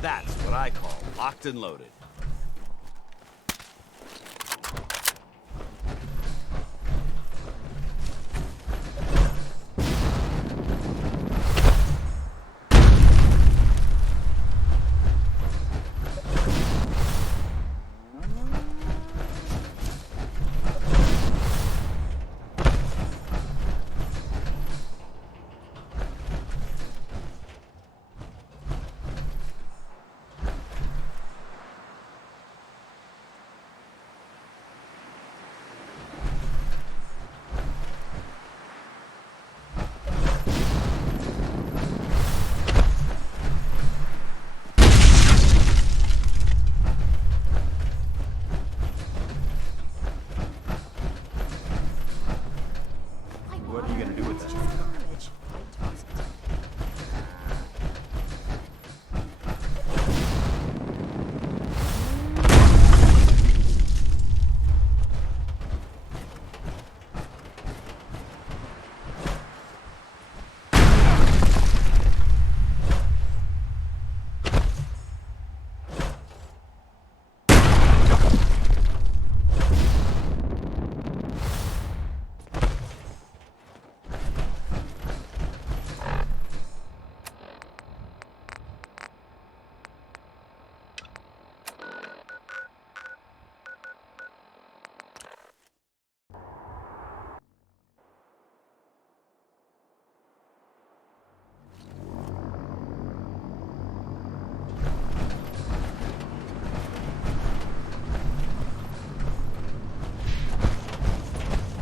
That's what I call locked and loaded.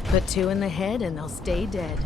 Put 2 in the head and they'll stay dead.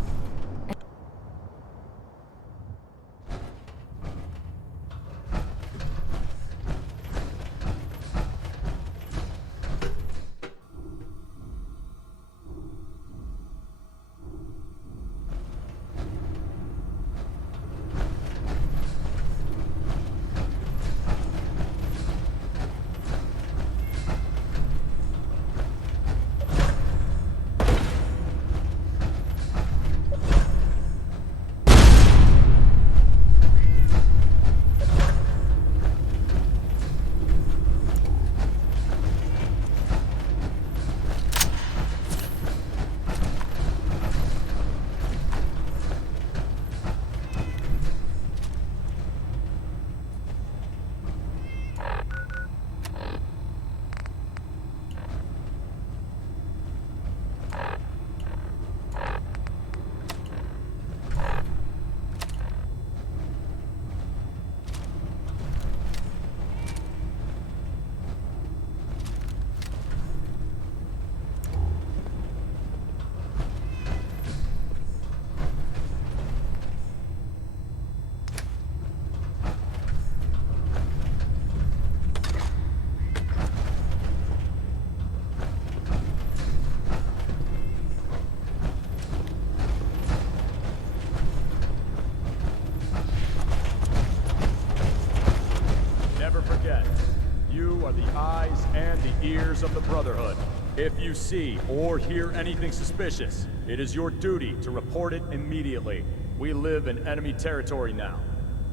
Of the Brotherhood. If you see or hear anything suspicious, it is your duty to report it immediately. We live in enemy territory now.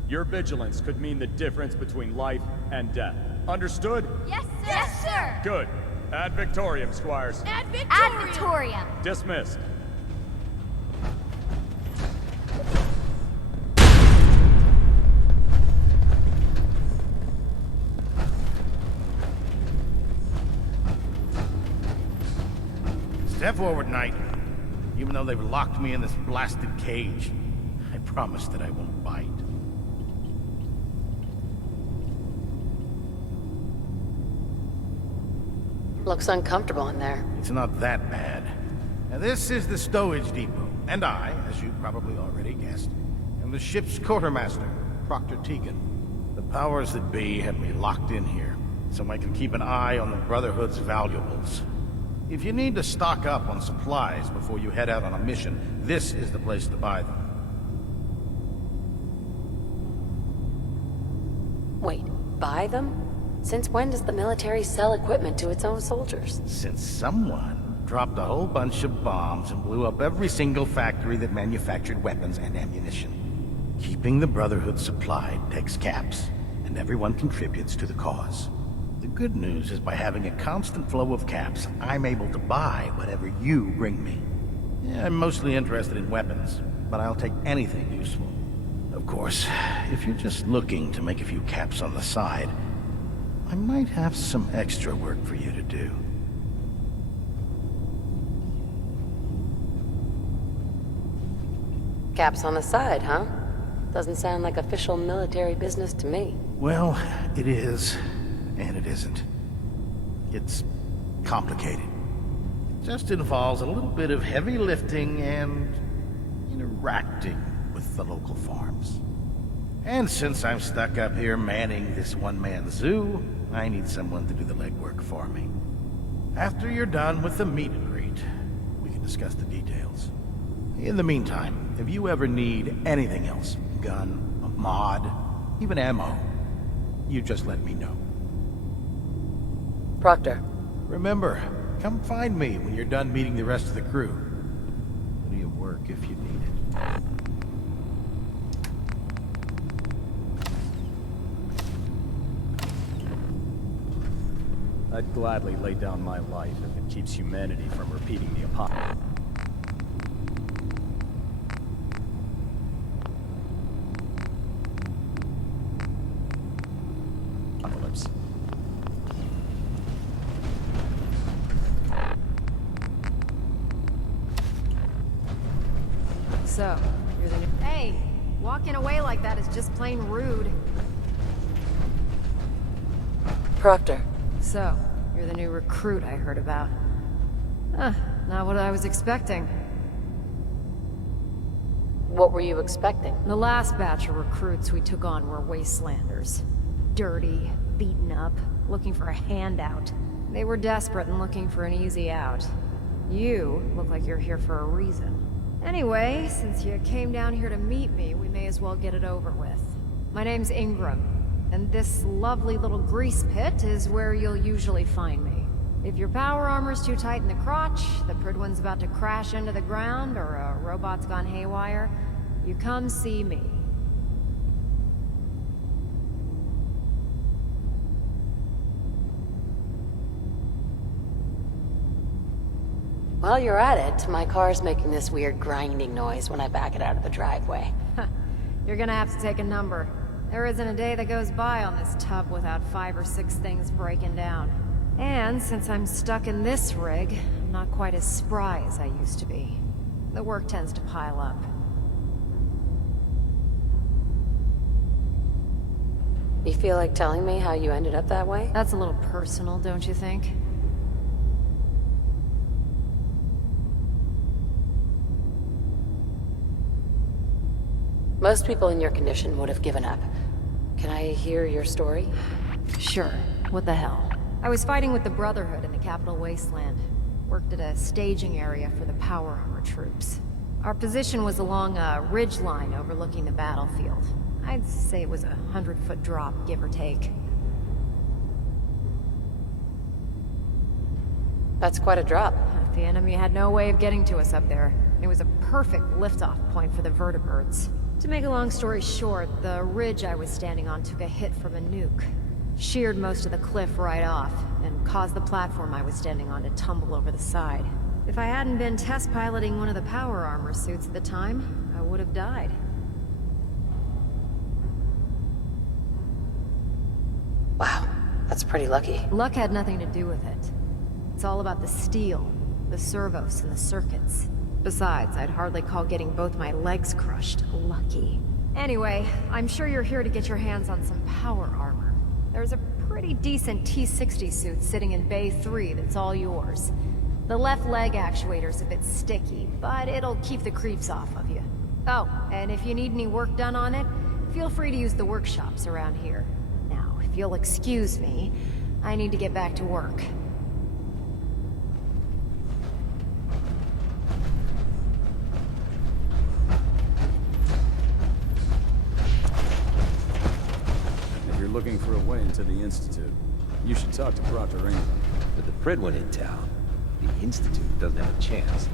Your vigilance could mean the difference between life and death. Understood? Yes, sir! Yes, sir! Good. Ad Victoriam, Squires. Ad Victoriam! Ad Victoriam! Dismissed. Step forward, Knight. Even though they've locked me in this blasted cage, I promise that I won't bite. Looks uncomfortable in there. It's not that bad. Now, this is the stowage depot, and I, as you probably already guessed, am the ship's quartermaster, Proctor Tegan. The powers that be have me locked in here, so I can keep an eye on the Brotherhood's valuables. If you need to stock up on supplies before you head out on a mission, this is the place to buy them. Wait, buy them? Since when does the military sell equipment to its own soldiers? Since someone dropped a whole bunch of bombs and blew up every single factory that manufactured weapons and ammunition. Keeping the Brotherhood supplied takes caps, and and everyone contributes to the cause. The good news is by having a constant flow of caps, I'm able to buy whatever you bring me. Yeah, I'm mostly interested in weapons, but I'll take anything useful. Of course, if you're just looking to make a few caps on the side, I might have some extra work for you to do. Caps on the side, huh? Doesn't sound like official military business to me. Well, it is, and it isn't. It's complicated. It just involves a little bit of heavy lifting and interacting with the local farms. And since I'm stuck up here manning this one-man zoo, I need someone to do the legwork for me. After you're done with the meet and greet, we can discuss the details. In the meantime, if you ever need anything else, gun, a mod, even ammo, you just let me know. Proctor. Remember, come find me when you're done meeting the rest of the crew. Plenty of work if you need it. I'd gladly lay down my life if it keeps humanity from repeating the apocalypse. So, you're the new... Hey, walking away like that is just plain rude. Proctor. So, you're the new recruit I heard about. Not what I was expecting. What were you expecting? The last batch of recruits we took on were wastelanders. Dirty, beaten up, looking for a handout. They were desperate and looking for an easy out. You look like you're here for a reason. Anyway, since you came down here to meet me, we may as well get it over with. My name's Ingram, and this lovely little grease pit is where you'll usually find me. If your power armor's too tight in the crotch, the Pridwin's about to crash into the ground, or a robot's gone haywire, you come see me. While you're at it, my car's making this weird grinding noise when I back it out of the driveway. You're gonna have to take a number. There isn't a day that goes by on this tub without 5 or 6 things breaking down. And since I'm stuck in this rig, I'm not quite as spry as I used to be. The work tends to pile up. You feel like telling me how you ended up that way? That's a little personal, don't you think? Most people in your condition would have given up. Can I hear your story? Sure. What the hell? I was fighting with the Brotherhood in the Capital Wasteland. Worked at a staging area for the power armor troops. Our position was along a ridge line overlooking the battlefield. I'd say it was a 100-foot drop, give or take. That's quite a drop. The enemy had no way of getting to us up there. It was a perfect liftoff point for the vertibirds. To make a long story short, the ridge I was standing on took a hit from a nuke. Sheared most of the cliff right off, and caused the platform I was standing on to tumble over the side. If I hadn't been test piloting one of the power armor suits at the time, I would have died. Wow, that's pretty lucky. Luck had nothing to do with it. It's all about the steel, the servos, and the circuits. Besides, I'd hardly call getting both my legs crushed lucky. Anyway, I'm sure you're here to get your hands on some power armor. There's a pretty decent T-60 suit sitting in Bay 3 that's all yours. The left leg actuator's a bit sticky, but it'll keep the creeps off of you. Oh, and if you need any work done on it, feel free to use the workshops around here. Now, if you'll excuse me, I need to get back to work. Looking for a way into the Institute. You should talk to Proctor Ingram. With the Pridwin in town, the Institute doesn't have a chance.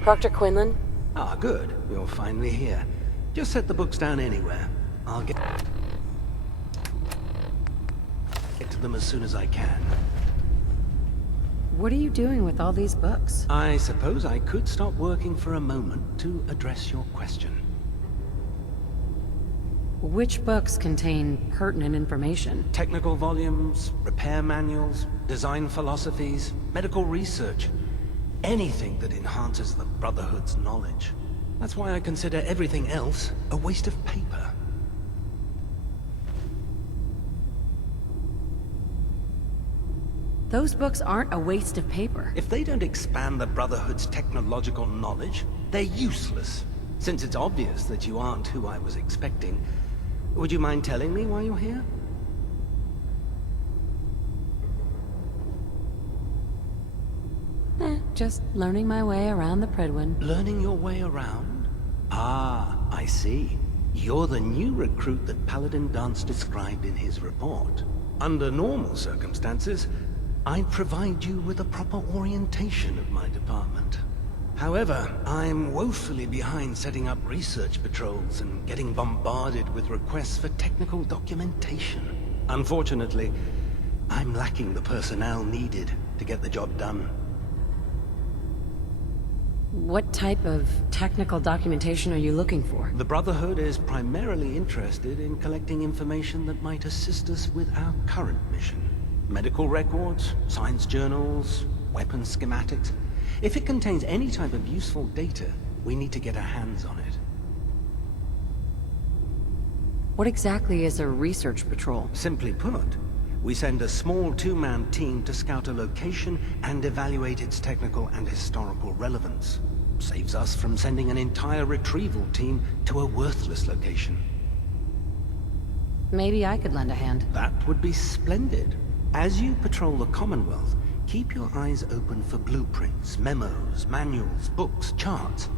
Proctor Quinlan, Ah, good. You're finally here. Just set the books down anywhere. I'll get to them as soon as I can. What are you doing with all these books? I suppose I could stop working for a moment to address your question. Which books contain pertinent information? Technical volumes, repair manuals, design philosophies, medical research. Anything that enhances the Brotherhood's knowledge. That's why I consider everything else a waste of paper. Those books aren't a waste of paper. If they don't expand the Brotherhood's technological knowledge, they're useless. Since it's obvious that you aren't who I was expecting, would you mind telling me why you're here? Just learning my way around the Predwin. Learning your way around? Ah, I see. You're the new recruit that Paladin Dance described in his report. Under normal circumstances, I'd provide you with a proper orientation of my department. However, I'm woefully behind setting up research patrols and getting bombarded with requests for technical documentation. Unfortunately, I'm lacking the personnel needed to get the job done. What type of technical documentation are you looking for? The Brotherhood is primarily interested in collecting information that might assist us with our current mission. Medical records, science journals, weapon schematics. If it contains any type of useful data, we need to get our hands on it. What exactly is a research patrol? Simply put, we send a small two-man team to scout a location and evaluate its technical and historical relevance. Saves us from sending an entire retrieval team to a worthless location. Maybe I could lend a hand. That would be splendid. As you patrol the Commonwealth, keep your eyes open for blueprints, memos, manuals, books, charts.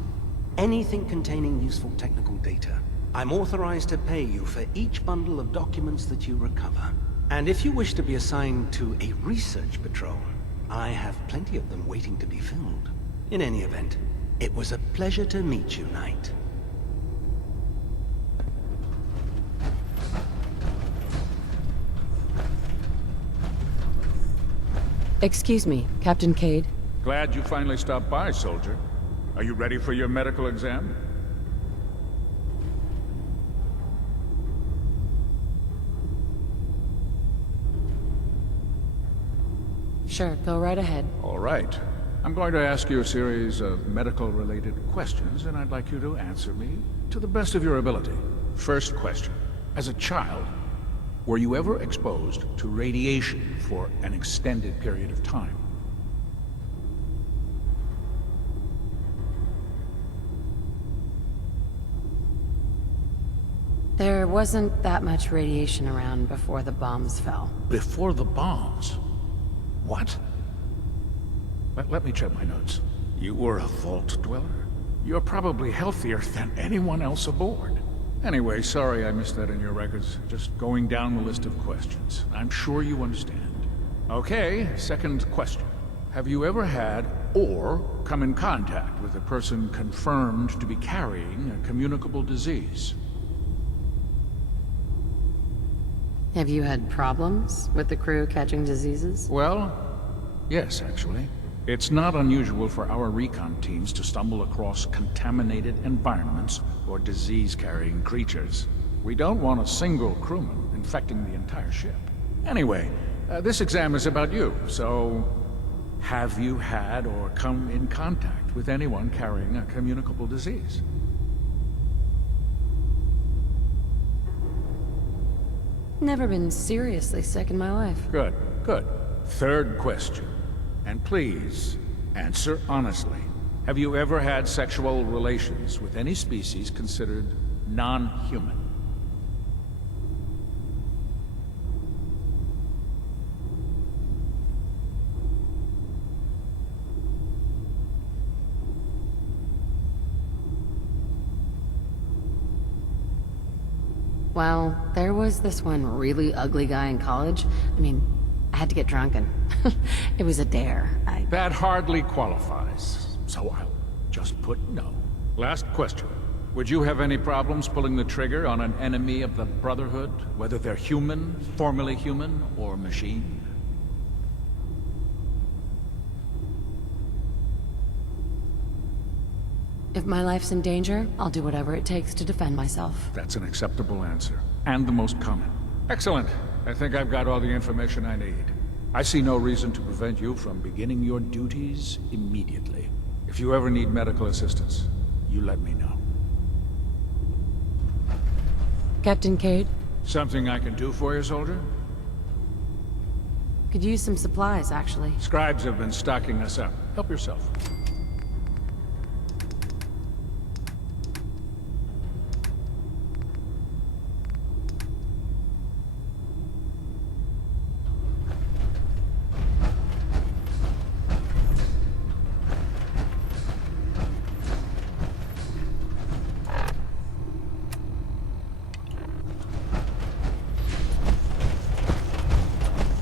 Anything containing useful technical data. I'm authorized to pay you for each bundle of documents that you recover. And if you wish to be assigned to a research patrol, I have plenty of them waiting to be filled. In any event, it was a pleasure to meet you, Knight. Excuse me, Captain Cade. Glad you finally stopped by, soldier. Are you ready for your medical exam? Sure, go right ahead. All right. I'm going to ask you a series of medical-related questions, and I'd like you to answer me to the best of your ability. First question. As a child, were you ever exposed to radiation for an extended period of time? There wasn't that much radiation around before the bombs fell. Before the bombs? What? Let me check my notes. You were a vault dweller? You're probably healthier than anyone else aboard. Anyway, sorry I missed that in your records. Just going down the list of questions. I'm sure you understand. Okay, second question. Have you ever had or come in contact with a person confirmed to be carrying a communicable disease? Have you had problems with the crew catching diseases? Well, yes, actually. It's not unusual for our recon teams to stumble across contaminated environments or disease-carrying creatures. We don't want a single crewman infecting the entire ship. Anyway, this exam is about you, so have you had or come in contact with anyone carrying a communicable disease? Never been seriously sick in my life. Good, good. Third question. And please, answer honestly. Have you ever had sexual relations with any species considered non-human? Well, there was this one really ugly guy in college. I mean, I had to get drunk and it was a dare. That hardly qualifies, so I'll just put no. Last question. Would you have any problems pulling the trigger on an enemy of the Brotherhood, whether they're human, formerly human, or machine? If my life's in danger, I'll do whatever it takes to defend myself. That's an acceptable answer, and the most common. Excellent. I think I've got all the information I need. I see no reason to prevent you from beginning your duties immediately. If you ever need medical assistance, you let me know. Captain Cade, Something I can do for you, soldier? could use some supplies, actually. Scribes have been stocking us up. Help yourself.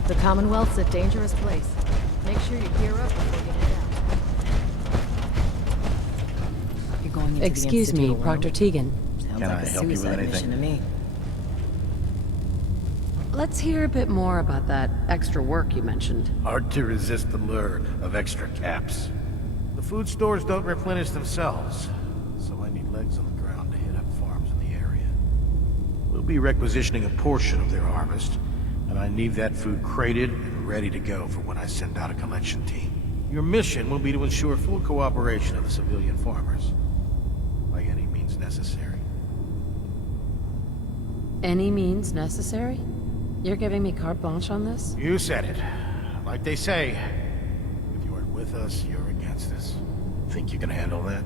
The Commonwealth's a dangerous place. Make sure you gear up before you head out. You're going into Excuse me, Proctor Tegan. Sounds Can like I a help you with suicide anything? mission to me. Let's hear a bit more about that extra work you mentioned. Hard to resist the lure of extra caps. The food stores don't replenish themselves, so I need legs on the ground to hit up farms in the area. We'll be requisitioning a portion of their harvest, and I need that food crated and ready to go for when I send out a collection team. Your mission will be to ensure full cooperation of the civilian farmers, by any means necessary. Any means necessary? You're giving me carte blanche on this? You said it. Like they say, if you aren't with us, you're against us. Think you can handle that?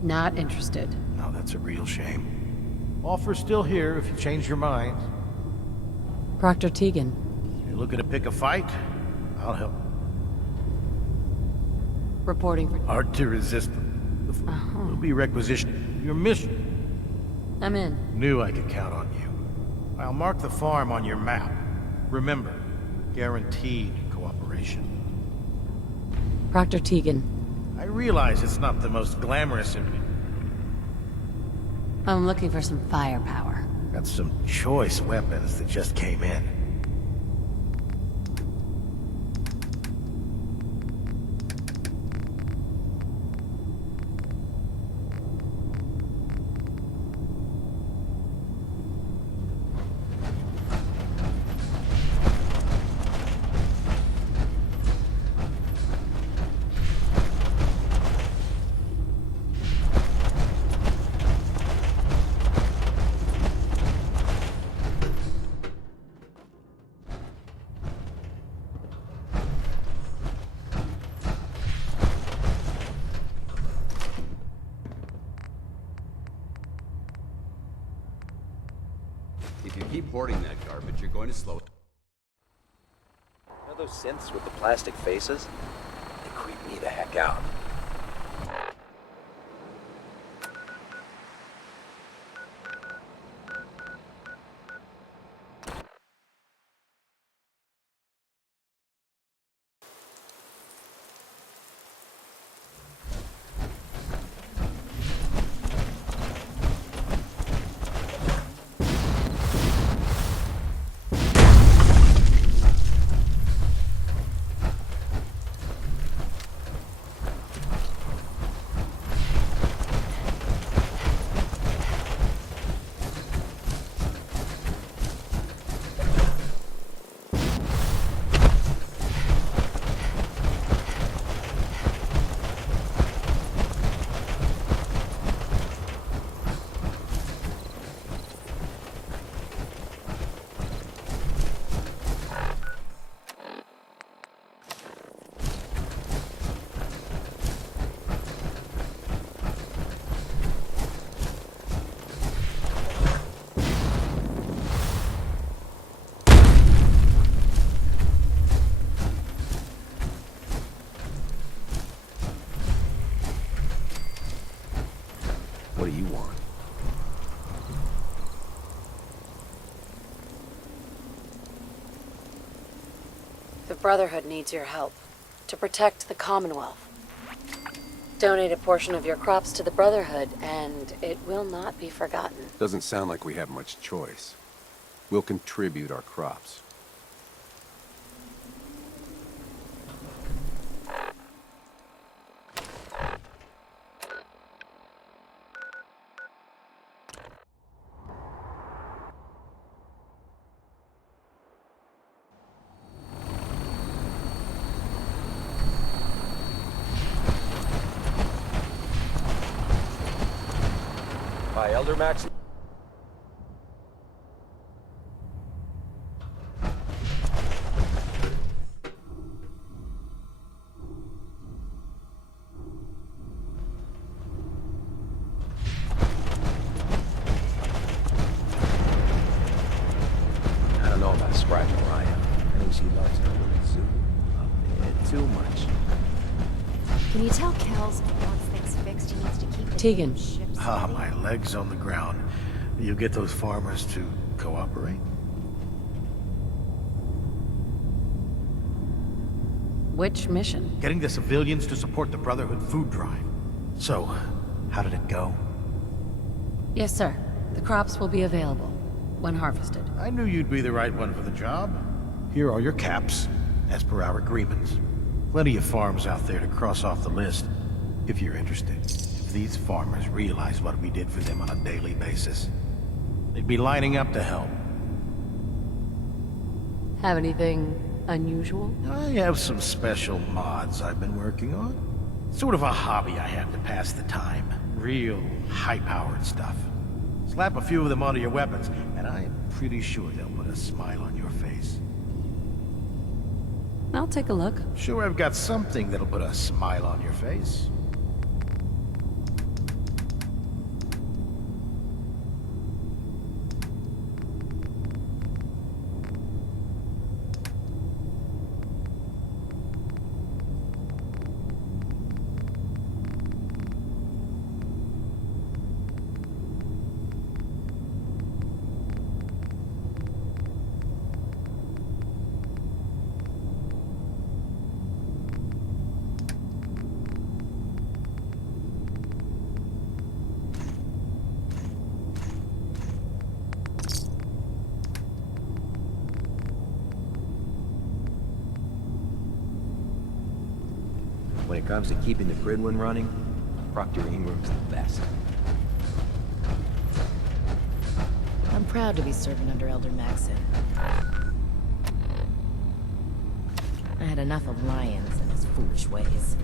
Not interested. No, that's a real shame. Offer's still here if you change your mind. Proctor Tegan, You're looking to pick a fight? I'll help. reporting for... Hard to resist the food. We'll be requisitioning your mission. I'm in. Knew I could count on you. I'll mark the farm on your map. Remember, guaranteed cooperation. Proctor Tegan, I realize it's not the most glamorous of... I'm looking for some firepower. Got some choice weapons that just came in. If you keep hoarding that garbage, you're going to slow... You know those synths with the plastic faces? They creep me the heck out. What do you want? The Brotherhood needs your help to protect the Commonwealth. Donate a portion of your crops to the Brotherhood, and it will not be forgotten. Doesn't sound like we have much choice. We'll contribute our crops. By Elder Max. I don't know about Sprite Mariah. I think she loves her little zoo a bit too much. Can you tell Kells once things fixed, he needs to keep the Tegan. damn ships Ah, steady? my legs on the ground. You get those farmers to cooperate? Which mission? Getting the civilians to support the Brotherhood food drive. So, how did it go? Yes, sir. The crops will be available when harvested. I knew you'd be the right one for the job. Here are your caps, as per our agreements. Plenty of farms out there to cross off the list, if you're interested. If these farmers realize what we did for them on a daily basis, they'd be lining up to help. Have anything unusual? I have some special mods I've been working on. Sort of a hobby I have to pass the time. Real high-powered stuff. Slap a few of them onto your weapons, and I'm pretty sure they'll put a smile on your face. I'll take a look. Sure, I've got something that'll put a smile on your face. When it comes to keeping the grid one running, Proctor Ingram's the best. I'm proud to be serving under Elder Maxon. I had enough of Lyons and his foolish ways.